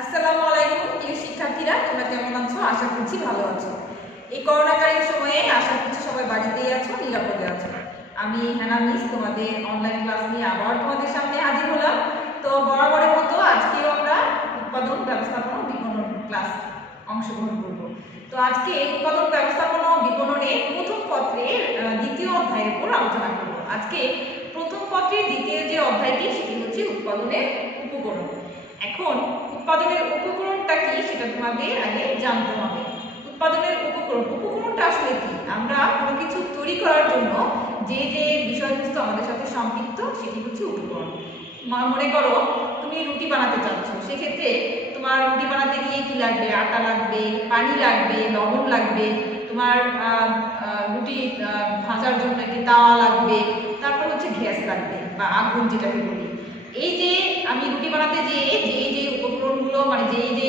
আসসালামু আলাইকুম প্রিয় শিক্ষার্থীরা, তোমরা কেমন আছো? আশা করছি ভালো আছো। এই করোনাকালীন সময়ে আশা করছি সবাই বাড়িতেই আছো, নিরাপদে আছো। আমি হেনা মিস তোমাদের অনলাইন ক্লাস নিয়ে আবার তোমাদের সামনে হাজির হলাম। তো বরাবরের মতো আজকেও আমরা উৎপাদন ব্যবস্থাপনা বিপণন ক্লাস অংশগ্রহণ করব। তো আজকে উৎপাদন ব্যবস্থাপনা বিপণনের প্রথম পত্রের দ্বিতীয় অধ্যায়ের উপর আলোচনা করব। আজকে প্রথম পত্রের দ্বিতীয় যে অধ্যায়টি সেটি হচ্ছে উৎপাদনের উপকরণ। এখন উৎপাদনের উপকরণটা কি সেটা তোমাদের আগে জানতে হবে। উৎপাদনের উপকরণটা আসলে কি? আমরা কোনো কিছু তৈরি করার জন্য যে যে বিষয়বস্তু আমাদের সাথে সম্পৃক্ত সেটি হচ্ছে উপকরণ। মনে করো তুমি রুটি বানাতে চাচ্ছ, সেক্ষেত্রে তোমার রুটি বানাতে গিয়ে কি লাগবে? আটা লাগবে, পানি লাগবে, লবণ লাগবে, তোমার রুটি ভাজার জন্য একটি তাওয়া লাগবে, তারপর হচ্ছে গ্যাস লাগবে বা আগুন যেটাকে বলি। এই যে আমি রুটি বানাতে যেয়ে যে উপকরণগুলো মানে যে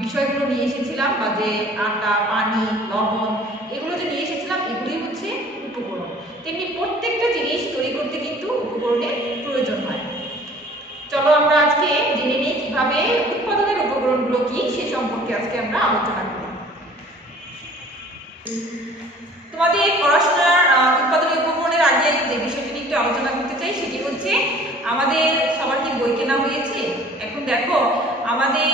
বিষয়গুলো নিয়ে এসেছিলাম বা যে আটা, পানি, লবণ এগুলো যে নিয়ে এসেছিলাম এগুলোই হচ্ছে উপকরণ। তেমনি প্রত্যেকটা জিনিস তৈরি করতে কিন্তু উপকরণের প্রয়োজন হয়। চলো আমরা আজকে জেনে নিই কিভাবে উৎপাদনের উপকরণগুলো কি সে সম্পর্কে আজকে আমরা আলোচনা করি। তোমাদের পড়াশোনার উৎপাদনের উপকরণের আগে যে বিষয়টি নিয়ে একটু আলোচনা করতে চাই সেটি হচ্ছে আমাদের সবার কি বই কেনা হয়েছে? এখন দেখো আমাদের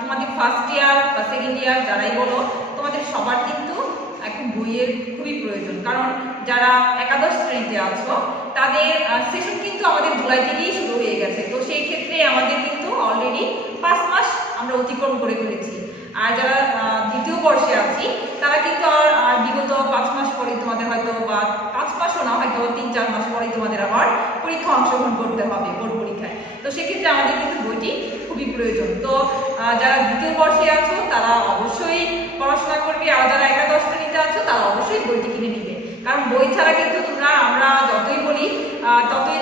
তোমাদের ফার্স্ট ইয়ার বা সেকেন্ড ইয়ার যারাই বলো, তোমাদের সবার কিন্তু এখন বইয়ের খুবই প্রয়োজন। কারণ যারা একাদশ শ্রেণীতে আছো তাদের সেশন কিন্তু আমাদের জুলাই থেকেই শুরু হয়ে গেছে। তো সেই ক্ষেত্রে আমাদের কিন্তু অলরেডি 5 মাস আমরা অতিক্রম করে ফেলেছি। আর যারা দ্বিতীয় বর্ষে আছি তারা কিন্তু আর বিগত 5 মাস পরে তোমাদের হয়তো বা 5 মাসও না, হয়তো 3-4 মাস পরে তোমাদের আবার পরীক্ষা অংশগ্রহণ করতে হবে, বোর্ড পরীক্ষায়। তো সেক্ষেত্রে আমাদের কিন্তু বইটি খুবই প্রয়োজন। তো যারা দ্বিতীয় বর্ষে আছো তারা অবশ্যই পড়াশোনা করবে, আর যারা একাদশ শ্রেণীতে আছো তারা অবশ্যই বইটি কিনে নিবে। কারণ বই ছাড়া কিন্তু আমরা যতই বলি ততই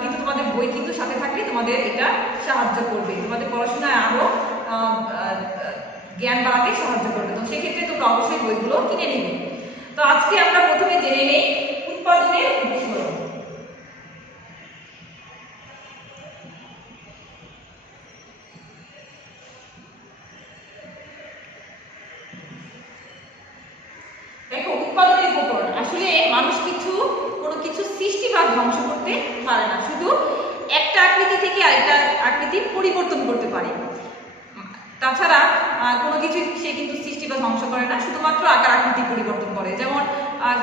কিন্তু তোমাদের বই কিন্তু সাথে থাকলে তোমাদের এটা সাহায্য করবে, তোমাদের পড়াশোনায় আরও জ্ঞান বাড়াতে সাহায্য করবে। তো সেক্ষেত্রে তোমরা অবশ্যই বইগুলো কিনে নিবে। তো আজকে আমরা প্রথমে জেনে নেই উৎপাদনের উপকরণ। দেখো উৎপাদনের উপকরণ আসলে মানুষ কোনো কিছু সৃষ্টি বা ধ্বংস করতে পারে না, শুধু একটা আকৃতি থেকে আরেকটা আকৃতি পরিবর্তন করতে পারে। তাছাড়া কোনো কিছু সে কিন্তু সৃষ্টি বা ধ্বংস করে না, শুধুমাত্র আকার আকৃতি পরিবর্তন করে। যেমন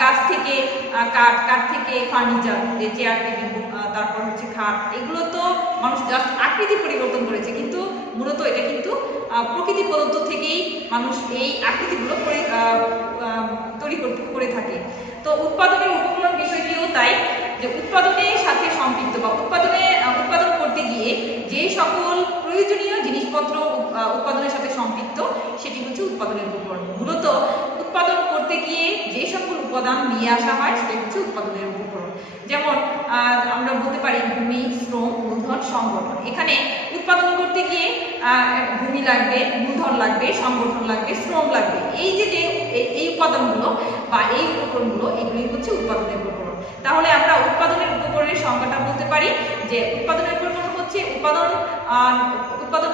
গাছ থেকে কাঠ থেকে ফার্নিচার, যে চেয়ার টেবিল, তারপর হচ্ছে খাট, এগুলো তো মানুষ জাস্ট আকৃতি পরিবর্তন করেছে, কিন্তু মূলত এটা কিন্তু প্রকৃতি প্রদত্ত থেকেই মানুষ এই আকৃতিগুলো তৈরি করে থাকে। তো উৎপাদনের উপকরণ বিষয়টিও তাই, যে উৎপাদনের সাথে সম্পৃক্ত বা উৎপাদন করতে গিয়ে যে সকল প্রয়োজনীয় জিনিসপত্র উৎপাদনের সাথে সম্পৃক্ত সেটি হচ্ছে উৎপাদনের উপকরণ। মূলত উৎপাদন করতে গিয়ে যে সকল উপাদান নিয়ে আসা হয় সেটা হচ্ছে উৎপাদনের উপকরণ। যেমন আমরা বলতে পারি ভূমি, শ্রম, মূলধন, সংগঠন। এখানে উৎপাদন করতে গিয়ে ভূমি লাগবে, মূলধন লাগবে, সংগঠন লাগবে, শ্রম লাগবে। এই যে এই উপাদানগুলো বা এই উপকরণগুলো এগুলি হচ্ছে উৎপাদনের উপকরণ। তাহলে আমরা উৎপাদনের উপকরণের সংজ্ঞাটা বলতে পারি যে উৎপাদনের উপকরণ হচ্ছে উৎপাদন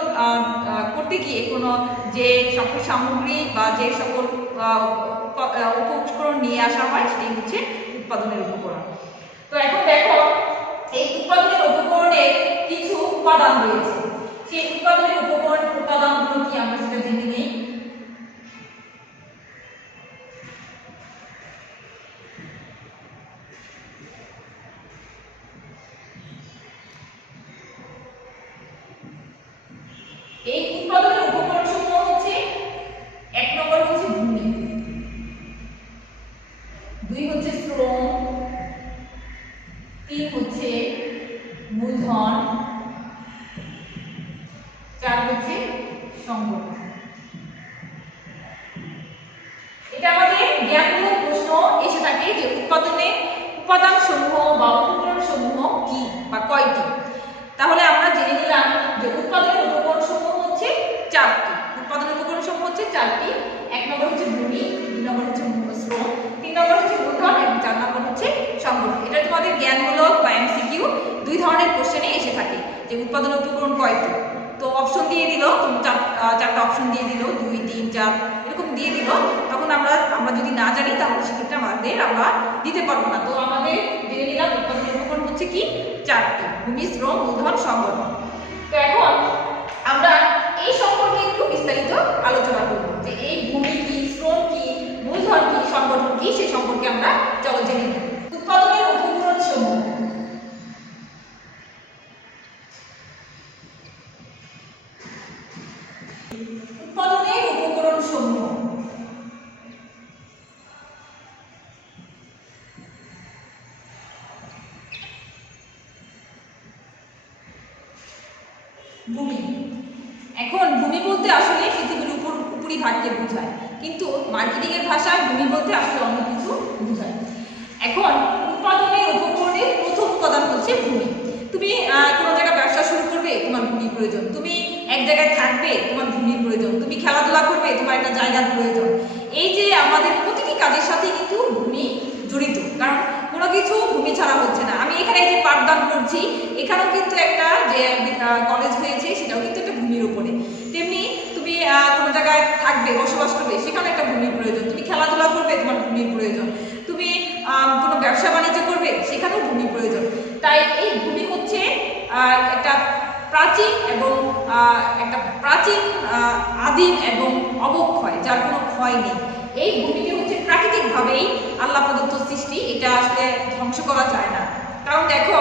করতে গিয়ে কোনো যে সকল সামগ্রী বা যে সকল উপকরণ নিয়ে আসা হয় সেটাই হচ্ছে উৎপাদনের উপকরণ। তো এখন দেখো এই উৎপাদনের উপকরণের কিছু উপাদান রয়েছে। সেই উৎপাদনের উপাদানগুলো কি আমরা সেটা জেনে নিই। এই উৎপাদনের উপকরণ সমূহ হচ্ছে 1 নম্বর হচ্ছে ভূমি, 2 হচ্ছে শ্রম, 3 হচ্ছে মূলধন, 4 হচ্ছে সংগঠন। এটা আমাদের জ্ঞানমূলক প্রশ্ন এসে থাকে যে উৎপাদনের উপাদান সমূহ বা উপকরণ সমূহ কি বা কয়টি। তাহলে আমরা জেনে নিলাম যে উৎপাদনের উপকরণ সমূহ হচ্ছে 4টি। উৎপাদনের উপকরণ সমূহ হচ্ছে 4টি। 1 নম্বর হচ্ছে ভূমি, 2 নম্বর হচ্ছে শ্রম, 3 নম্বর হচ্ছে মূলধন এবং 4 নম্বর হচ্ছে সংগঠন। এটা তোমাদের জ্ঞানমূলক বা এমসিকিউ 2 ধরনের কোশ্চেনে এসে থাকে যে উৎপাদনের উপকরণ কয়টি। তো অপশন দিয়ে একটা অপশন দিয়ে দিল 2, 3, 4 এরকম দিয়ে দিল, তখন আমরা যদি না জানি তাহলে সেক্ষেত্রে আমরা দিতে পারবো না। তো আমাদের জেনে নিলাম উৎপাদনের উপকরণ হচ্ছে কি 4টি: ভূমি, শ্রম, মূলধন, সংগঠন। তো এখন আমরা এই সম্পর্কে একটু বিস্তারিত আলোচনা করব যে এই ভূমি কি, শ্রম কি, মূলধন কি, সংগঠন কি, সেই সম্পর্কে আমরা চলো জেনে নিই। উৎপাদনের উপকরণ সমূহ। উৎপাদনের উপকরণ সমূহ। ভূমি। এখন ভূমি বলতে আসলে পৃথিবীর উপরিভাগকে বোঝায়, কিন্তু মার্কেটিং এর ভাষায় ভূমি বলতে আসলে অন্য কিছু বোঝায়। এখন উৎপাদনের উপকরণের প্রথম উপাদান হচ্ছে ভূমি। তুমি কোনো জায়গায় ব্যবসা শুরু করবে, তোমার ভূমির প্রয়োজন। তুমি এক জায়গায় থাকবে, তোমার ভূমির প্রয়োজন। তুমি খেলাধুলা করবে, তোমার একটা জায়গার প্রয়োজন। এই যে আমাদের প্রতিটি কাজের সাথে কিন্তু ভূমি জড়িত, কারণ কোনো কিছু ভূমি ছাড়া হচ্ছে না। আমি এখানে যে পাঠদান করছি, এখানেও কিন্তু একটা যে কলেজ হয়েছে সেটাও কিন্তু একটা ভূমির উপরে। তেমনি তুমি কোনো জায়গায় থাকবে, বসবাস করবে, সেখানে একটা ভূমির প্রয়োজন। তুমি খেলাধুলা করবে, তোমার ভূমির প্রয়োজন। তুমি কোনো ব্যবসা বাণিজ্য করবে, সেখানেও ভূমির প্রয়োজন। তাই এই ভূমি হচ্ছে একটা প্রাচীন এবং আদিম এবং অবক্ষয়, যার কোনো ক্ষয় নেই। এই ভূমিটি হচ্ছে প্রাকৃতিকভাবেই আল্লাহ প্রদত্ত সৃষ্টি, এটা আসলে ধ্বংস করা যায় না। কারণ দেখো,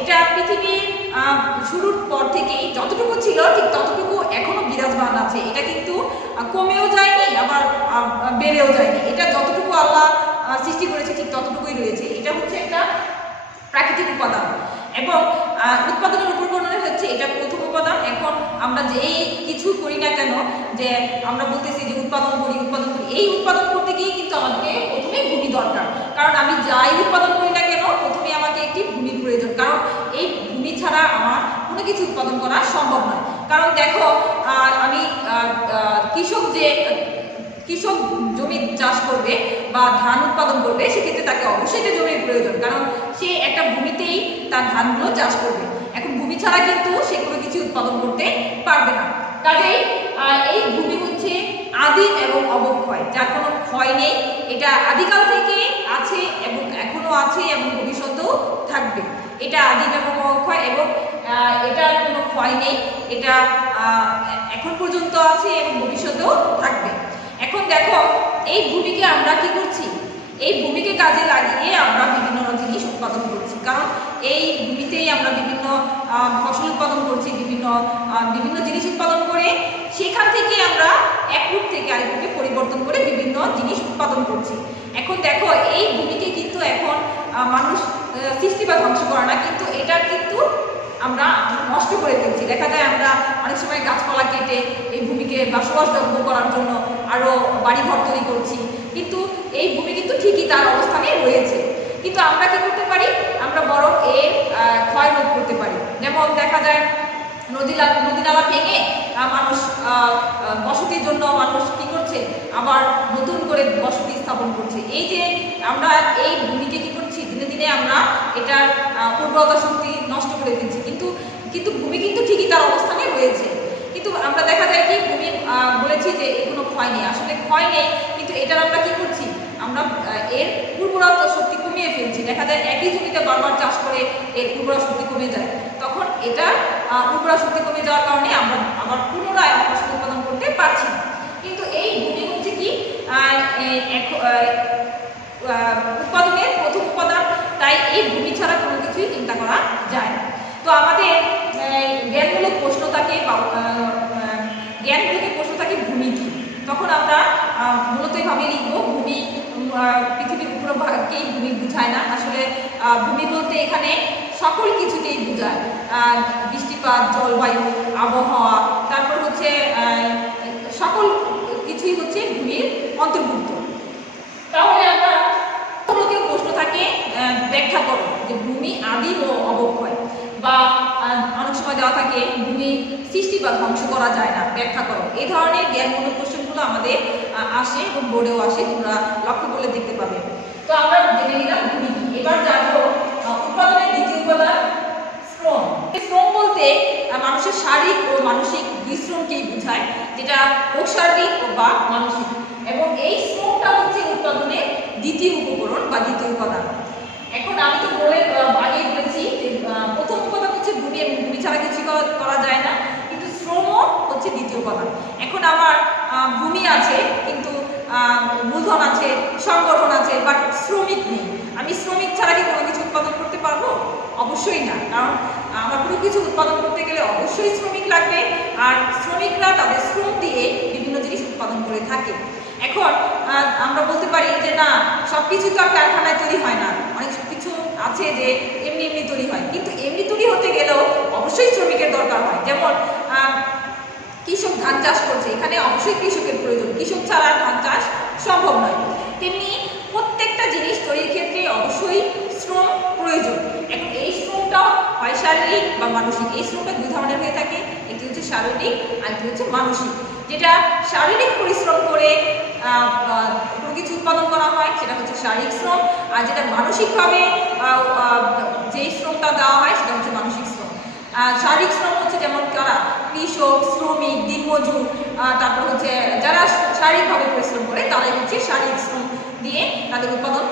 এটা পৃথিবীর শুরুর পর থেকেই যতটুকু ছিল ঠিক ততটুকু এখনো বিরাজমান আছে। এটা কিন্তু কমেও যায়নি, আবার বেড়েও যায়নি। এটা যতটুকু আল্লাহ সৃষ্টি করেছে ঠিক ততটুকুই রয়েছে। এটা হচ্ছে একটা প্রাকৃতিক উপাদান এবং উৎপাদনের উপকরণে হচ্ছে এটা প্রথম উপাদান। এখন আমরা যেই কিছু করি না কেন, যে আমরা বলতেছি যে উৎপাদন করি, এই উৎপাদন করতে গিয়ে কিন্তু আমাদেরকে প্রথমে ভূমি দরকার। কারণ আমি যাই উৎপাদন করি না কেন, প্রথমে আমাকে একটি ভূমির প্রয়োজন। কারণ এই ভূমি ছাড়া আমার কোনো কিছু উৎপাদন করা সম্ভব নয়। কারণ দেখো, আমি কৃষক জমি চাষ করবে বা ধান উৎপাদন করবে, সেক্ষেত্রে তাকে অবশ্যই একটা জমির প্রয়োজন, কারণ সে একটা ভূমিতেই তার ধানগুলো চাষ করবে। এখন ভূমি ছাড়া কিন্তু সে কোনো কিছু উৎপাদন করতে পারবে না। কাজেই এই ভূমি হচ্ছে আদিম এবং অবক্ষয়, যার কোনো ক্ষয় নেই। এটা আদিকাল থেকে আছে এবং এখনো আছে এবং ভবিষ্যতেও থাকবে। এটা আদিম এবং অবক্ষয় এবং এটার কোনো ক্ষয় নেই। এটা এখন পর্যন্ত আছে এবং ভবিষ্যতেও থাকবে। এখন দেখো, এই ভূমিকে আমরা কি করছি? এই ভূমিকে কাজে লাগিয়ে আমরা বিভিন্ন জিনিস উৎপাদন করছি। কারণ এই ভূমিতেই আমরা বিভিন্ন ফসল উৎপাদন করছি, বিভিন্ন জিনিস উৎপাদন করে সেখান থেকে আমরা এক রূপ থেকে আরেক রূপে পরিবর্তন করে বিভিন্ন জিনিস উৎপাদন করছি। এখন দেখো, এই ভূমিকে কিন্তু এখন মানুষ সৃষ্টি বা ধ্বংস করে না, কিন্তু এটার কিন্তু আমরা নষ্ট করে ফেলছি। দেখা যায় আমরা অনেক সময় গাছপালা কেটে এই ভূমিকে বসবাসযোগ্য করার জন্য আরও বাড়িঘর তৈরি করছি, কিন্তু এই ভূমি কিন্তু ঠিকই তার অবস্থানে রয়েছে। কিন্তু আমরা কি করতে পারি? আমরা বরং এর ক্ষয় রোধ করতে পারি। যেমন দেখা যায় নদী নালা ভেঙে মানুষ বসতির জন্য মানুষ কি করছে, আবার নতুন করে বসতি স্থাপন করছে। এই যে আমরা এই ভূমিকে কি করছি, দিনে দিনে আমরা এটার উর্বরতা শক্তি নষ্ট করে দিচ্ছি। কিন্তু ভূমি কিন্তু ঠিকই তার অবস্থানে রয়েছে। কিন্তু আমরা দেখা যায় কি, ভূমি বলেছি যে এর কোনো ক্ষয় নেই, আসলে ক্ষয় নেই, কিন্তু এটার আমরা কি করছি, আমরা এর উর্বরতা শক্তি কমিয়ে ফেলছি। দেখা যায় একই জমিতে বারবার চাষ করে এর উর্বরা শক্তি কমে যায়, তখন এটা উর্বরা শক্তি কমে যাওয়ার কারণে আমরা আবার পুনরায় ফসল উৎপাদন করতে পারছি না। কিন্তু এই ভূমি হচ্ছে কি উৎপাদনের প্রথম উপাদান, তাই এই ভূমি ছাড়া কোনো কিছুই চিন্তা করা যায় না। তো আমাদের জ্ঞানমূলক প্রশ্ন থাকে ভূমি কি, তখন আমরা মূলত এভাবে লিখব, ভূমি পৃথিবীর উপরভাগকেই ভূমি বোঝায় না। আসলে ভূমি বলতে এখানে সকল কিছুকেই বোঝায়, বৃষ্টিপাত, জলবায়ু, আবহাওয়া, তারপর হচ্ছে সকল কিছুই হচ্ছে ভূমির অন্তর্ভুক্ত। তাহলে আমরা কেউ প্রশ্ন থাকে ব্যাখ্যা করো যে ভূমি আদিম ও অবক্ষয়, বা অনেক সময় দেওয়া থাকে ভূমি সৃষ্টি বা ধ্বংস করা যায় না, ব্যাখ্যা করো। এই ধরনের জ্ঞানমূলক কোশ্চেনগুলো আমাদের আসে এবং বোর্ডেও আসে, তোমরা লক্ষ্য করলে দেখতে পাবে। তো আমরা জেনে নিলাম ভূমি কি। এবার জানবো উৎপাদনের দ্বিতীয় উপাদান শ্রম। শ্রম বলতে মানুষের শারীরিক ও মানসিক দুই শ্রমকেই বোঝায়, যেটা হোক শারীরিক বা মানসিক, এবং এই শ্রমটা হচ্ছে উৎপাদনের দ্বিতীয় উপকরণ বা দ্বিতীয় উপাদান। এখন আমি তো আগেই বলেছি যে প্রথম উপাদান হচ্ছে ভূমি, এবং ভূমি ছাড়া কিছু করা যায় না, কিন্তু শ্রমও হচ্ছে দ্বিতীয় উপাদান। এখন আমার ভূমি আছে, কিন্তু মূলধন আছে, সংগঠন আছে, বাট শ্রমিক নেই। আমি শ্রমিক ছাড়া কি কোনো কিছু উৎপাদন করতে পারবো? অবশ্যই না, কারণ আমার কোনো কিছু উৎপাদন করতে গেলে অবশ্যই শ্রমিক লাগবে, আর শ্রমিকরা তাদের শ্রম দিয়ে বিভিন্ন জিনিস উৎপাদন করে থাকে। এখন আমরা বলতে পারি যে না, সব কিছু তো আর কারখানায় তৈরি হয় না, অনেক কিছু আছে যে এমনি এমনি তৈরি হয়, কিন্তু এমনি তৈরি হতে গেলেও অবশ্যই শ্রমিকের দরকার হয়। যেমন কৃষক ধান চাষ করছে, এখানে অবশ্যই কৃষকের প্রয়োজন, কৃষক ছাড়া ধান চাষ সম্ভব নয়। তেমনি প্রত্যেকটা জিনিস তৈরির ক্ষেত্রে অবশ্যই শ্রম প্রয়োজন। এখন এই শ্রমটা হয় শারীরিক বা মানসিক। এই শ্রমটা দুই ধরনের হয়ে থাকে, একটি হচ্ছে শারীরিক আর একটি হচ্ছে মানসিক। যেটা শারীরিক পরিশ্রম করে কোনো কিছু উৎপাদন করা হয় সেটা হচ্ছে শারীরিক শ্রম, আর যেটা মানসিকভাবে যে শ্রমটা দেওয়া হয় সেটা হচ্ছে মানসিক শ্রম। শারীরিক শ্রম হচ্ছে যেমন কারা, কৃষক, শ্রমিক, দিনমজুর, তারপর হচ্ছে যারা শারীরিকভাবে পরিশ্রম করে তারাই হচ্ছে শারীরিক শ্রম দিয়ে তাদের উৎপাদন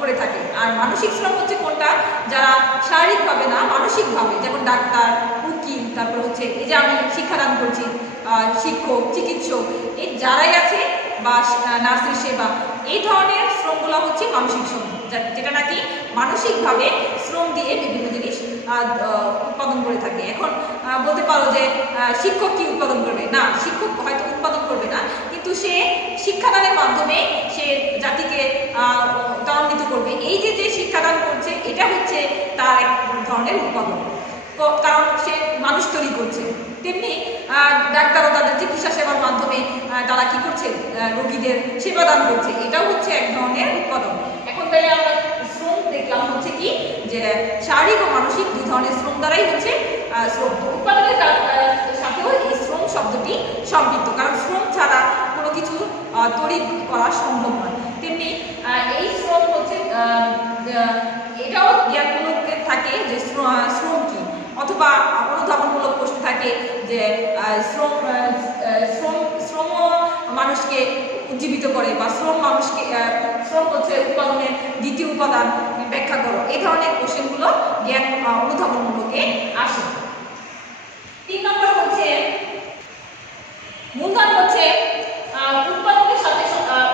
করে থাকে। আর মানসিক শ্রম হচ্ছে কোনটা, যারা শারীরিকভাবে না মানসিকভাবে, যেমন ডাক্তার, উকিল, তারপর হচ্ছে এই যে আমি শিক্ষাদান করছি, শিক্ষক, চিকিৎসক, এই যারাই আছে, বা নার্সের সেবা, এই ধরনের শ্রমগুলো হচ্ছে মানসিক শ্রম, যেটা নাকি মানসিকভাবে শ্রম দিয়ে বিভিন্ন জিনিস উৎপাদন করে থাকে। এখন বলতে পারো যে শিক্ষক কি উৎপাদন করবে? না, শিক্ষক হয়তো উৎপাদন করবে না, কিন্তু সে শিক্ষাদানের মাধ্যমে সে জাতিকে ত্বরান্বিত করবে। এই যে যে শিক্ষাদান করছে এটা হচ্ছে তার এক ধরনের উৎপাদন, কারণ সে মানুষ তৈরি করছে। তেমনি ডাক্তারও তাদের চিকিৎসা সেবার মাধ্যমে তারা কি করছে, রোগীদের সেবা দান করছে, এটাও হচ্ছে এক ধরনের উৎপাদন। এখন তাই আমরা শ্রম দেখলাম হচ্ছে কি, যে শারীরিক ও মানসিক দুই ধরনের শ্রম দ্বারাই হচ্ছে শ্রম। উৎপাদনের সাথেও এই শ্রম শব্দটি সম্পৃক্ত, কারণ শ্রম ছাড়া কোনো কিছু তৈরি করা সম্ভব নয়। তেমনি এই শ্রম হচ্ছে এটাও জ্ঞানমূলক থাকে যে শ্রম কি, অথবা অনুধাবনমূলক প্রশ্ন থাকে যে শ্রম মানুষকে উজ্জীবিত করে, বা শ্রম হচ্ছে উৎপাদনের দ্বিতীয় উপাদান, ব্যাখ্যা করো। এই ধরনের কোশ্চেনগুলো জ্ঞান অনুধাবনমূলকে আসে। 3 নম্বর হচ্ছে মূলধন হচ্ছে উৎপাদনের সাথে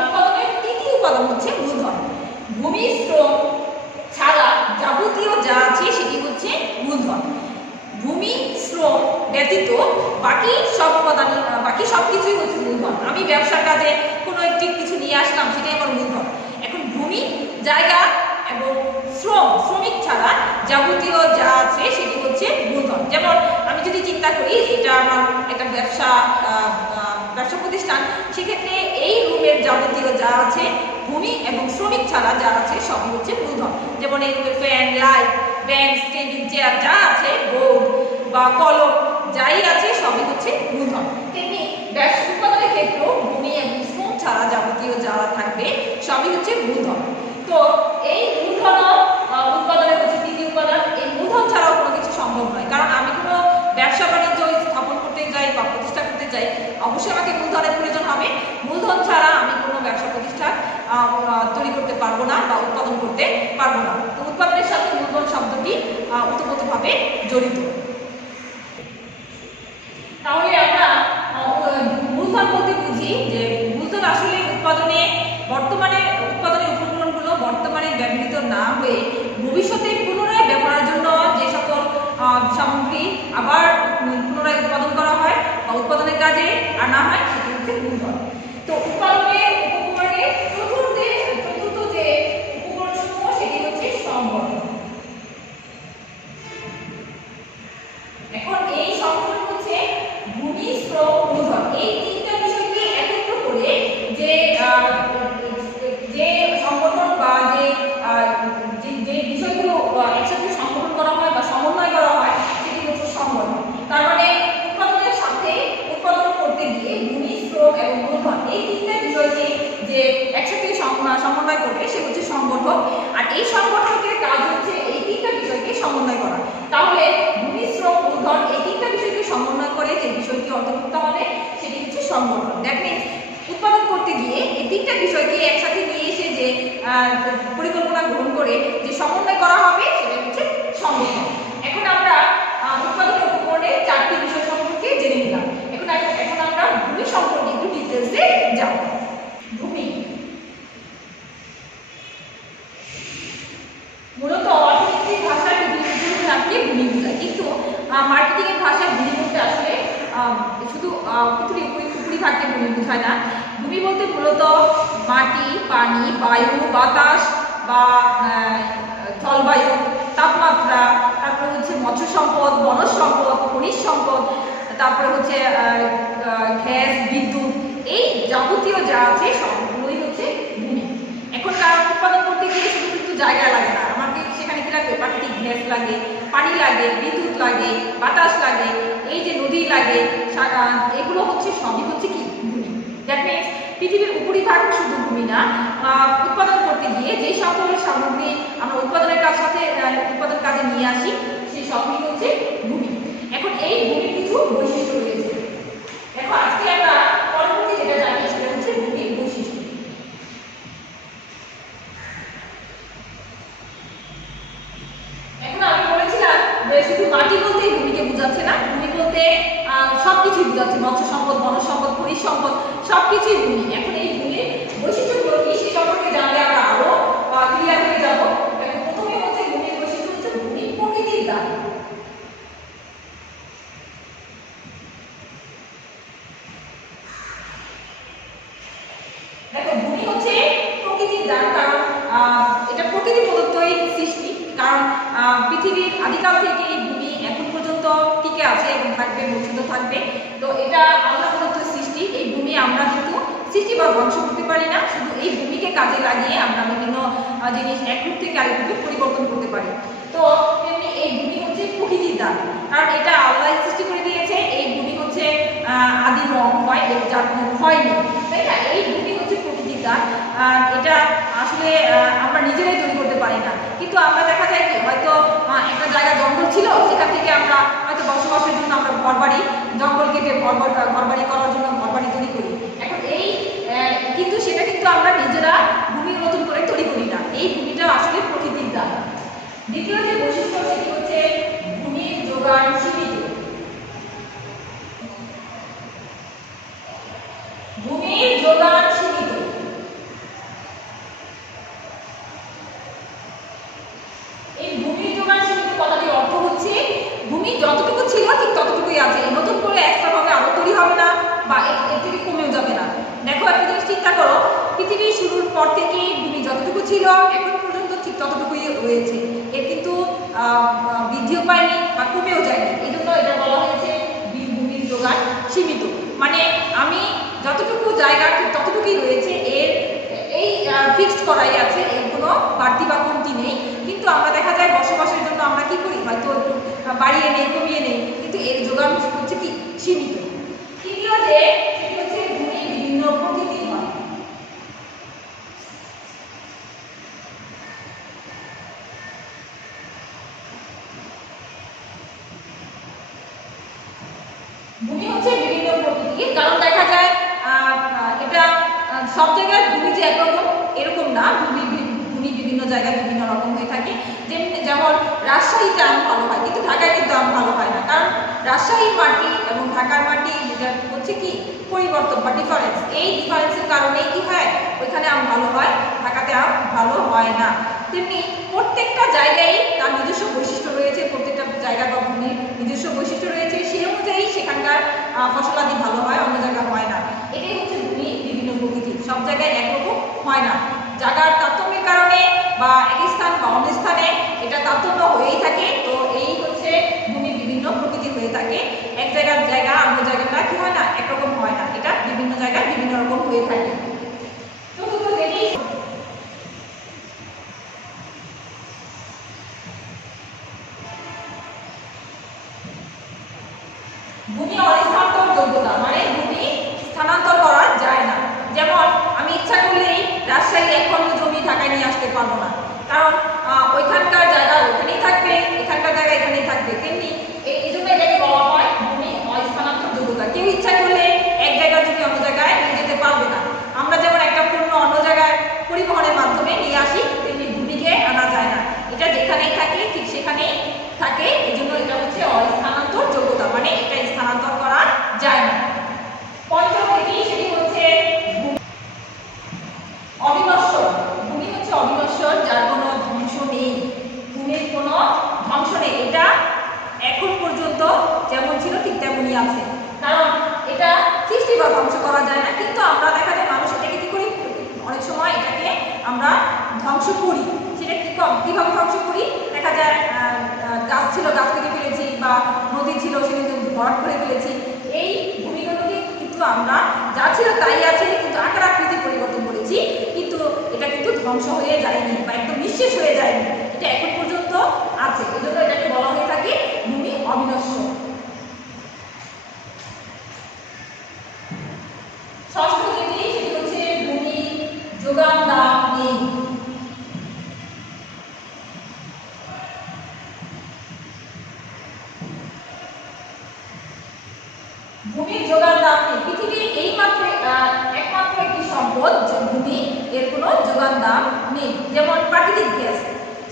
উৎপাদনের তৃতীয় উপাদান হচ্ছে মূলধন। ভূমি শ্রম ছাড়া যাবতীয় যা আছে সেটি হচ্ছে মূলধন। ভূমি শ্রম ব্যতীত বাকি সব কিছুই হচ্ছে মূলধন। আমি ব্যবসার কাজে কোনো একটি কিছু নিয়ে আসলাম, সেটাই আমার মূলধন। এখন ভূমি, জায়গা এবং শ্রমিক ছাড়া যাবতীয় যা আছে সেটি হচ্ছে মূলধন। যেমন আমি যদি চিন্তা করি এটা আমার একটা ব্যবসা প্রতিষ্ঠান, সেক্ষেত্রে এই রুমের যাবতীয় যা আছে, ভূমি এবং শ্রমিক ছাড়া যা আছে সবই হচ্ছে মূলধন। যেমন এই রুমের fan, light, bench, table, chair যা আছে, বোর্ড বা কলম যাই আছে সবই হচ্ছে মূলধন। তেমনি ব্যবসা উৎপাদনের ক্ষেত্রেও ভূমি এবং শ্রম ছাড়া যাবতীয় যা থাকবে সবই হচ্ছে মূলধন। তো এই মূলধন উৎপাদনের হচ্ছে তৃতীয় উপাদান। এই মূলধন ছাড়াও কোনো কিছু সম্ভব নয়, কারণ আমি কোনো ব্যবসা বাণিজ্য স্থাপন করতে যাই বা প্রতিষ্ঠা করতে চাই, অবশ্যই আমাকে মূলধনের প্রয়োজন হবে। মূলধন ছাড়া আমি কোনো ব্যবসা প্রতিষ্ঠান তৈরি করতে পারবো না বা উৎপাদন করতে পারবো না। তো উৎপাদনের সাথে মূলধন শব্দটি ওতপ্রোতভাবে জড়িত। তাহলে আমরা মূলধন বলতে বুঝি যে মূলধন আসলে বর্তমানে উৎপাদনের উপকরণগুলো বর্তমানে ব্যবহৃত না হয়ে ভবিষ্যতে পুনরায় ব্যবহারের জন্য যে সকল সামগ্রী আবার পুনরায় উৎপাদন করা হয় বা উৎপাদনের কাজে আনা হয় সেটি হচ্ছে মূলধন। তো উৎপাদনের উপকরণের চতুর্থ যে উপকরণ সমূহ সেটি হচ্ছে সংগঠন। এখন এই সংগঠন হচ্ছে ভূমি, শ্রম, মূলধন, এই তিনটা বিষয়কে একত্র করে যে সংগঠন বা যে বিষয়গুলো একসাথে সংগঠন করা হয় বা সমন্বয় করা হয় সেটি হচ্ছে সংগঠন। তার মানে উৎপাদনের সাথে উৎপাদন করতে গিয়ে ভূমি, শ্রম এবং মূলধন এই তিনটা বিষয়কে যে একসাথে সমন্বয় করবে সে হচ্ছে সংগঠন। আর এই সংগঠনের কাজ হচ্ছে এই তিনটা বিষয়কে সমন্বয় করা। তাহলে ভূমি, শ্রম, সমন্বয় করে যে বিষয়টি অন্তর্ভুক্ত হবে সেটি হচ্ছে সংগঠন। দ্যাট মিনস উৎপাদন করতে গিয়ে এই তিনটা বিষয়কে একসাথে নিয়ে এসে যে পরিকল্পনা গ্রহণ করে যে সমন্বয় করা হবে সেটা হচ্ছে সংগঠন। এখন আমরা উৎপাদনের উপকরণে চারটি বিষয় সম্পর্কে জেনে নিলাম। এখন আমরা ভূমি সম্পর্কে একটু ডিটেলসে যাব। ভূমি মূলত অর্থনৈতিক ভাষায় পৃথিবীকে ভূমি বোঝায়, কিন্তু মার্কেটিং এর ভাষায় ভূমি বলতে আসলে শুধু পুকুরি থাকতে ভূমি বোঝায় না। ভূমি বলতে মূলত মাটি, পানি, বায়ু, বাতাস বা জলবায়ু, তাপমাত্রা, তারপরে হচ্ছে মৎস্য সম্পদ, বনজ সম্পদ, খনিজ সম্পদ, তারপরে হচ্ছে গ্যাস, বিদ্যুৎ, এই যাবতীয় যা আছে সবগুলোই হচ্ছে ভূমি। এখন কারণ উৎপাদন করতে গিয়ে শুধু কিন্তু জায়গা লাগে না, আমাকে সেখানে কি লাগবে? প্রাকৃতিক গ্যাস লাগে, পানি লাগে, বিদ্যুৎ লাগে, বাতাস লাগে, এই যে নদী লাগে, এগুলো হচ্ছে সবই হচ্ছে কি? ভূমি। দ্যাট মিনস পৃথিবীর উপরিভাগ শুধু ভূমি না, উৎপাদন করতে গিয়ে যে সকল সামগ্রী আমরা উৎপাদনের উৎপাদন কাজে নিয়ে আসি সেই সবই হচ্ছে ভূমি। এখন এই ভূমির কিছু বৈশিষ্ট্য রয়েছে। দেখো আজকে আমরা পরবর্তী যেটা জানি সেটা হচ্ছে ভূমির বৈশিষ্ট্য। এখন আমি বলেছিলাম যে শুধু মাটি বলতেই ভূমিকে বোঝাচ্ছে না, ভূমি বলতে সবকিছুই বোঝাচ্ছে, মৎস্য সম্পদ, বনজ সম্পদ, খনিজ সম্পদ, সবকিছুই ভূমি। এখন এই ভূমির বৈশিষ্ট্যগুলো কি সে সম্পর্কে জানলে আমরা আরো ক্লিয়ার হয়ে যাব। প্রথমে হচ্ছে ভূমির বৈশিষ্ট্য হচ্ছে ভূমি প্রকৃতির দান। দেখো ভূমি হচ্ছে প্রকৃতির দান, কারণ এটা প্রকৃতি প্রদত্তই সৃষ্টি। কারণ পৃথিবীর আদিকাল থেকে এই ভূমি এখন পর্যন্ত টিকে আছে এবং থাকবে, বঞ্চিত থাকবে। তো এটা আল্লাহ প্রদত্ত সৃষ্টি। এই ভূমি আমরা কিন্তু সৃষ্টি বা ধ্বংস করতে পারি না, শুধু এই ভূমিকে কাজে লাগিয়ে আমরা বিভিন্ন জিনিস এক রূপ থেকে আরেক রূপে পরিবর্তন করতে পারি। তো তেমনি এই ভূমি হচ্ছে প্রকৃতির দান, কারণ এটা আল্লাহ সৃষ্টি করে দিয়েছে। এই ভূমি হচ্ছে আদি রং হয়, যার কোনো ক্ষয় নেই, তাই না? এই ভূমি হচ্ছে প্রকৃতির দান। এটা আসলে আমরা নিজেরাই তৈরি করতে পারি না, কিন্তু আমরা দেখা যায় কি হয়তো একটা জায়গা জঙ্গল ছিল, সেখান থেকে আমরা হয়তো বসবাসের জন্য আমরা ঘরবাড়ি, জঙ্গল কেটে ঘরবাড়ি করার জন্য ঘরবাড়ি তৈরি করি। এখন কিন্তু সেটা কিন্তু আমরা নিজেরা ভূমির নতুন করে তৈরি করি না। এই ভূমিটা আসলে প্রকৃতির দান। দ্বিতীয় যে বৈশিষ্ট্য সেটি হচ্ছে ভূমির যোগান সীমিত। ভূমির যোগান সীমিত। এই ভূমির যোগান সীমিত কথাটির অর্থ হচ্ছে ভূমি যতটুকু ছিল ঠিক ততটুকুই আছে, নতুন করে এক্সট্রা ভাবে আরো তৈরি হবে না বা এর থেকে কমেও যাবে না। দেখো একটা জিনিস চিন্তা করো, পৃথিবীর শুরুর পর থেকে ভূমি যতটুকু ছিল এখন পর্যন্ত ঠিক ততটুকুই রয়েছে, এর কিন্তু বৃদ্ধিও পায়নি বা কমেও যায়নি। এই জন্য এটা বলা হয়েছে ভূমির যোগান সীমিত। মানে আমি যতটুকু জায়গা ঠিক ততটুকুই রয়েছে, এই ফিক্সড করাই আছে, এর কোনো বাড়তি বা কমতি নেই। কিন্তু আমরা দেখা যায় বসবাসের জন্য আমরা কি করি, হয়তো একটু বাড়িয়ে নেই, কমিয়ে নেই, কিন্তু এর যোগান হচ্ছে কি সীমিত। তৃতীয় যে সেটি হচ্ছে ভূমি বিভিন্ন প্রকৃতির হয়। ভূমি হচ্ছে বিভিন্ন প্রকৃতির, কারণ দেখা যায় এটা সব জায়গায় ভূমি যে একরকম এরকম না, ভূমি বিভিন্ন জায়গায় বিভিন্ন রকম হয়ে থাকে। যেমন রাজশাহীতে আম ভালো হয়, কিন্তু ঢাকায় কিন্তু আম ভালো হয় না, কারণ রাজশাহীর মাটি এবং ঢাকার মাটি যেটা হচ্ছে কি পরিবর্তন বা ডিফারেন্স। এই ডিফারেন্সের কারণেই কি হয়, ওইখানে আম ভালো হয়, ঢাকাতে আম ভালো হয় না। তেমনি প্রত্যেকটা জায়গায় তার নিজস্ব বৈশিষ্ট্য রয়েছে, প্রত্যেকটা জায়গা বা ভূমির নিজস্ব বৈশিষ্ট্য রয়েছে, সেই অনুযায়ী সেখানকার ফসলাদি ভালো হয়, অন্য জায়গায় হয় না। এটাই হচ্ছে ভূমি বিভিন্ন প্রকৃতি, সব জায়গায় একরকম হয় না। জায়গার তারতম্যের কারণে বা এক স্থান বা অন্য স্থানে এটা তারতম্য হয়েই থাকে। তো এই হচ্ছে ভূমি বিভিন্ন প্রকৃতি হয়ে থাকে। এক জায়গার জায়গা অন্য জায়গাটা কি হয় না, একরকম হয় না, এটা বিভিন্ন জায়গায় বিভিন্ন রকম হয়ে থাকে। ভূমি অস্থানান্তর যোগ্যতা, মানে ভূমি স্থানান্তর করা যায় না। যেমন আমি ইচ্ছা করলেই রাজশাহীর এক খণ্ড জমি ঢাকায় নিয়ে আসতে পারবো না, কারণ ওইখানকার জায়গা ওখানেই থাকবে, এখানকার জায়গা এখানেই থাকবে। তেমনি এই জন্য এটাকে বলা হয় ভূমি ইচ্ছা করলে এক জায়গার জমি অন্য জায়গায় নিয়ে যেতে পারবে না। আমরা যেমন একটা পণ্য অন্য জায়গায় পরিবহনের মাধ্যমে নিয়ে আসি, তেমনি ভূমিকে আনা যায় না। এটা যেখানেই থাকে ঠিক সেখানেই থাকে, এই জন্য এটা হচ্ছে অস্থানান্তর যোগ্যতা, মানে এটা স্থানান্তর করা যায় না। পঞ্চম যেটি সেটি হচ্ছে অবিনশ্বর। ভূমি হচ্ছে অবিনশ্বর, যার কোনো ধ্বংস নেই। ভূমির কোনো ধ্বংস নেই, এটা এখন পর্যন্ত যেমন ছিল ঠিক তেমনই আছে, কারণ এটা সৃষ্টি বা ধ্বংস করা যায় না। কিন্তু আমরা দেখা যায় মানুষ এটাকে কি করি, অনেক সময় এটাকে আমরা ধ্বংস করি। সেটা কিভাবে ধ্বংস করি, দেখা যায় গাছ ছিল, গাছ কেটে ফেলেছি, বা নদী ছিল, সেটা ভরাট করে ফেলেছি। এই ভূমিগুলোকে কিন্তু আমরা যা ছিল তাই আছে, কিন্তু আকার আকৃতি পরিবর্তন করেছি, কিন্তু এটা কিন্তু ধ্বংস হয়ে যায়নি বা একদম নিঃশেষ হয়ে যায়নি, এটা এখন পর্যন্ত আছে। এই জন্য এটাকে বলা হয়ে থাকে ভূমি অবিনশ্বর। ষষ্ঠ যেটি সেটি হচ্ছে ভূমি যোগান দাম নেই। ভূমির যোগান দাম নেই। পৃথিবীর একমাত্র একটি সম্পদ যে ভূমি, এর কোনো যোগান দাম নেই। যেমন প্রাকৃতিক গ্যাস,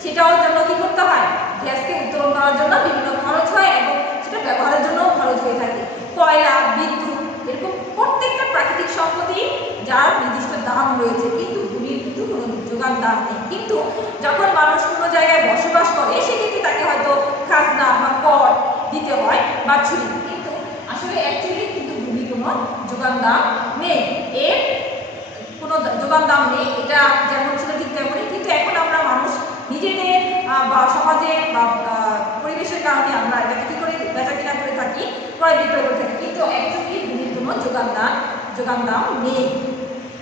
সেটাও জন্য কি করতে হয়, গ্যাসকে উত্তোলন করার জন্য বিভিন্ন খরচ হয় এবং সেটা ব্যবহারের জন্য খরচ হয়ে থাকে। কয়লা, বিদ্যুৎ, এরকম প্রত্যেকটা প্রাকৃতিক সম্পদই যার নির্দিষ্ট দাম রয়েছে, কিন্তু ভূমির কিন্তু কোনো যোগান দাম নেই। কিন্তু যখন মানুষ কোনো জায়গায় বসবাস করে, সেক্ষেত্রে তাকে হয়তো খাজনা বা কর দিতে হয় বা ছুরি, কিন্তু আসলে অ্যাকচুয়ালি কিন্তু ভূমি কোনো যোগান দাম নেই, এর কোনো যোগান দাম নেই। এটা যেমন ছিল ঠিক তেমনই, কিন্তু এখন আমরা মানুষ নিজেদের বা সমাজে বা পরিবেশের কারণে আমরা এটাকে কি করে বেচা কিনা করে থাকি, ক্রয় বিক্রয় করে থাকি, কিন্তু অ্যাকচুয়ালি ভূমির কোনো যোগান দাম নেই।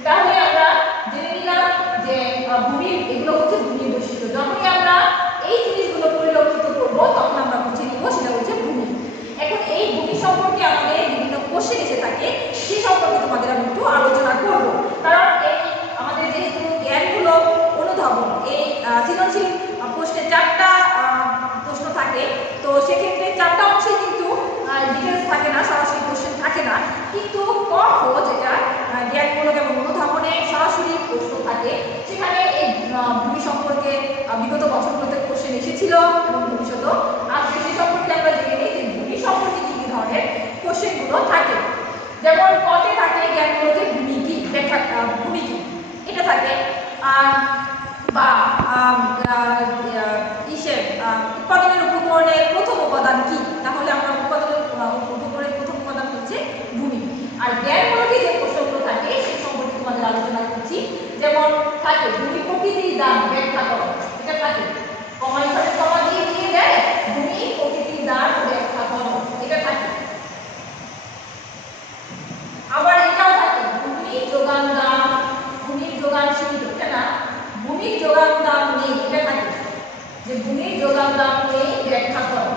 তাহলে আমরা জেনে নিলাম যে ভূমির এগুলো হচ্ছে ভূমির বৈশিষ্ট্য। যখনই আমরা এই জিনিসগুলো পরিলক্ষিত করবো, তখন আমরা বুঝে নিব সেটা হচ্ছে ভূমি। এখন এই ভূমি সম্পর্কে আমাদের বিভিন্ন কোশ্চেন এসে থাকে, সেই সম্পর্কে তোমাদের আমি একটু আলোচনা করব। কারণ এই আমাদের যেহেতু জ্ঞানগুলো অনুধাবন, এই সৃজনশীল প্রশ্নে 4টা প্রশ্ন থাকে, তো সেক্ষেত্রে 4টা অংশে কিন্তু ডিটেলস থাকে না, সরাসরি কোশ্চেন থাকে না। কিন্তু যেটা জ্ঞানমূলক এবং অনুধাবনে সরাসরি প্রশ্ন থাকে, সেখানে এই ভূমি সম্পর্কে বিগত বছরগুলোতে কোশ্চেন এসেছিল এবং ভবিষ্যতেও আসবে। সেই সম্পর্কে আমরা জেনে নিই যে ভূমি সম্পর্কে কি কি ধরনের কোশ্চেনগুলো থাকে। যেমন কতে থাকে জ্ঞানমূলকে ভূমি কি ব্যাখ্যা, ভূমি কি এটা থাকে, বা উৎপাদনের উপকরণের প্রথম উপাদান কি, তাহলে আমরা উৎপাদনের উপকরণের প্রথম উপাদান হচ্ছে ভূমি। আর জ্ঞানমূলকে যে প্রশ্নগুলো থাকে সেই সম্পর্কে তোমাদের আলোচনা করছি। যেমন থাকে ভূমি প্রকৃতির দাম ব্যাখ্যা করো, এটা থাকে, কমাই ঘরে কমা দিয়ে দেয়, ভূমি প্রকৃতির দাম ব্যাখ্যা করো, এটা থাকে। আবার এটাও থাকে ভূমির যোগান দাম, ভূমির যোগান সীমিত, এটা না, ভূমির যোগান দাম নেই, এটা থাকে যে ভূমির যোগান দাম নেই ব্যাখ্যা করো।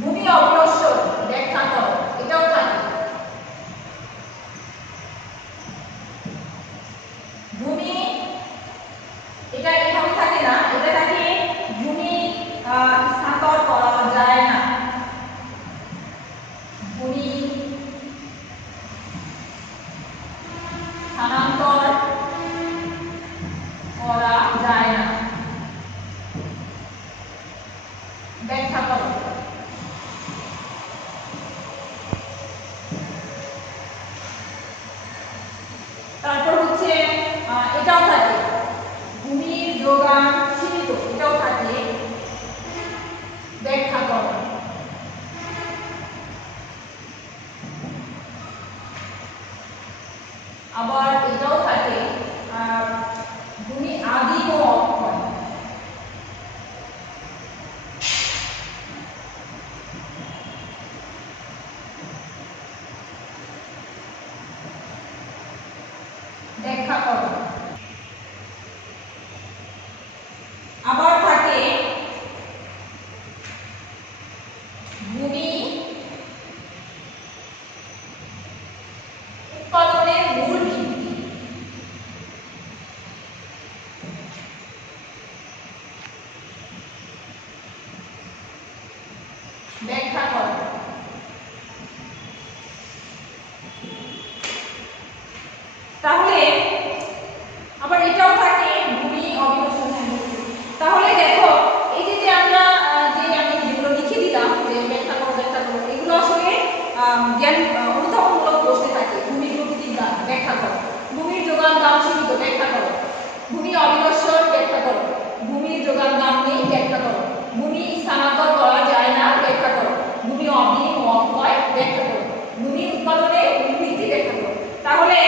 ভূমি অবিনশ্বর ব্যাখ্যা করো, এটাও থাকে। ভূমি এটা এভাবে থাকে না, এটা থাকে ভূমি স্থানান্তর করা যায় না, ভূমি স্থানান্তর করা যায় না, ব্যাখ্যা করো। তারপর হচ্ছে এটাও থাকে ভূমির যোগান সীমিত, এটাও থাকে, ব্যাখ্যা করো। আবার এটাও থাকে ভূমি আদি ও অক্ষয়, ব্যাখ্যা করো। আবার থাকে ভূমি উৎপাদনের মূল ভিত্তি, ব্যাখ্যা করো। অবিনশ্বর ব্যাখ্যা করো। ভূমির যোগান দান নেই ব্যাখ্যা করো। ভূমি স্থানান্তর করা যায় না ব্যাখ্যা করো। ভূমি অবিন ও অক্ষয় ব্যাখ্যা করো। ভূমি উৎপাদনে ভূমিভিত্তি ব্যাখ্যা করো। তাহলে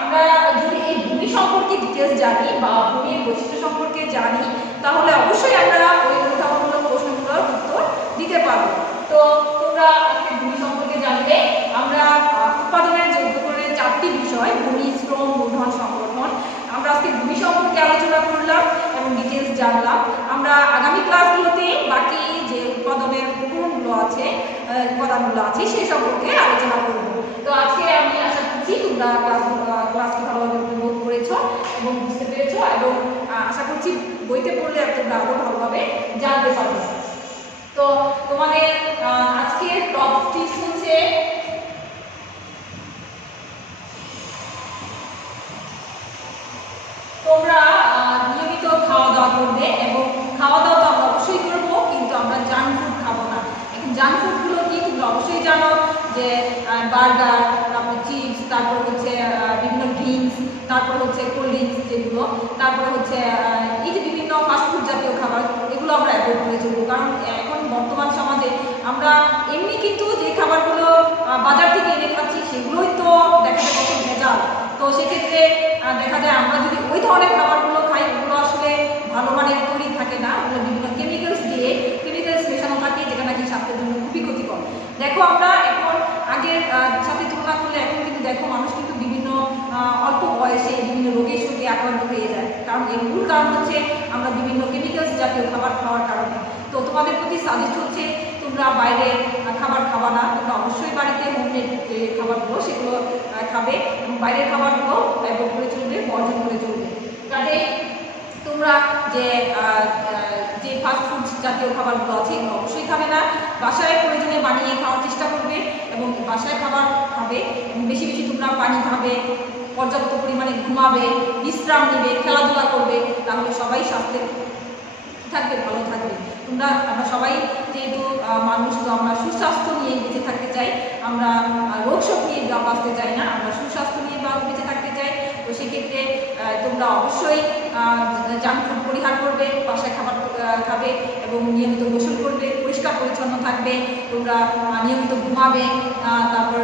আমরা যদি এই ভূমি সম্পর্কে ডিটেলস জানি বা ভূমির বৈশিষ্ট্য সম্পর্কে জানি, তাহলে অবশ্যই আমরা ওই উদাহরণমূলক প্রশ্নগুলোর উত্তর দিতে পারবো। তো তোমরা আজকে ভূমি সম্পর্কে জানলে। আমরা উৎপাদনের যে উপকরণের 4টি বিষয়, ভূমি, শ্রম, মূলধন, সংগঠন, আমরা আজকে ভূমি সম্পর্কে আলোচনা করলাম এবং ডিটেলস জানলাম। আমরা আগামী ক্লাসগুলোতে বাকি যে উৎপাদনের উপকরণগুলো আছে, উপাদানগুলো আছে সেই সম্পর্কে আলোচনা করব। তো আজকে আমি আশা করছি তোমরা ক্লাসটি ভালোভাবে উপভোগ করেছো এবং বুঝতে পেরেছো, এবং আশা করছি বইতে পড়লে তোমরা আরো ভালোভাবে জানতে পারবে। তো তোমাদের আজকে টপ টিপস হচ্ছে তোমরা নিয়মিত খাওয়া দাওয়া করবে, এবং খাওয়া দাওয়া তো আমরা অবশ্যই করবো, কিন্তু আমরা জাঙ্ক ফুড খাবো না। এখন জাঙ্ক ফুডগুলো কি তোমরা অবশ্যই জানো, যে বার্গার, তারপর চিপস, তারপর হচ্ছে বিভিন্ন ড্রিঙ্কস, তারপর হচ্ছে কোল্ড ড্রিঙ্কস যেগুলো, তারপর হচ্ছে এই যে বিভিন্ন ফাস্টফুড জাতীয় খাবার, এগুলো আমরা অ্যাভয়েড করে চলবো। কারণ এখন বর্তমান সমাজে আমরা এমনি কিন্তু যে খাবারগুলো বাজার থেকে এনে খাচ্ছি সেগুলোই তো দেখা যায় কত ভেজাল। তো সেক্ষেত্রে দেখা যায় আমরা যদি ওই ধরনের খাবারগুলো খাই, ওগুলো আসলে ভালো মানের তৈরি থাকে না, ওগুলো বিভিন্ন কেমিক্যালস মেশানো থাকে, যেটা নাকি স্বাস্থ্যের জন্য খুবই ক্ষতিকর। দেখো আমরা এখন আগের সাথে তুলনা করলে এখন কিন্তু দেখো মানুষ কিন্তু বিভিন্ন অল্প বয়সে বিভিন্ন রোগের সঙ্গে আক্রান্ত হয়ে যায়। কারণ এর মূল কারণ হচ্ছে আমরা বিভিন্ন কেমিক্যালস জাতীয় খাবার খাওয়ার কারণে। তো তোমাদের প্রতি সাজেস্ট হচ্ছে তোমরা বাইরে খাবার খাবা না, তোমরা অবশ্যই বাড়িতে হোমমেড যে খাবারগুলো সেগুলো খাবে, এবং বাইরের খাবারগুলো অ্যাভয়েড করে চলবে, বর্জন করে চলবে। কাজে তোমরা যে ফাস্টফুড জাতীয় খাবারগুলো আছে এগুলো অবশ্যই খাবে না। বাসায় প্রয়োজনে বানিয়ে খাওয়ার চেষ্টা করবে, এবং বাসায় খাবার খাবে, এবং বেশি বেশি তোমরা পানি খাবে, পর্যাপ্ত পরিমাণে ঘুমাবে, বিশ্রাম নেবে, খেলাধুলা করবে, তাহলে সবাই স্বাস্থ্যে থাকবে, ভালো থাকবে। আমরা সবাই যেহেতু মানুষ, তো আমরা সুস্বাস্থ্য নিয়ে বেঁচে থাকতে চাই, আমরা রোগ শোক নিয়ে বাঁচতে চাই না, আমরা সুস্বাস্থ্য নিয়ে বেঁচে থাকতে চাই। তো সেক্ষেত্রে তোমরা অবশ্যই জাঙ্ক ফুড পরিহার করবে, বাসায় খাবার খাবে, এবং নিয়মিত গোসল করবে, পরিষ্কার পরিচ্ছন্ন থাকবে, তোমরা নিয়মিত ঘুমাবে, তারপর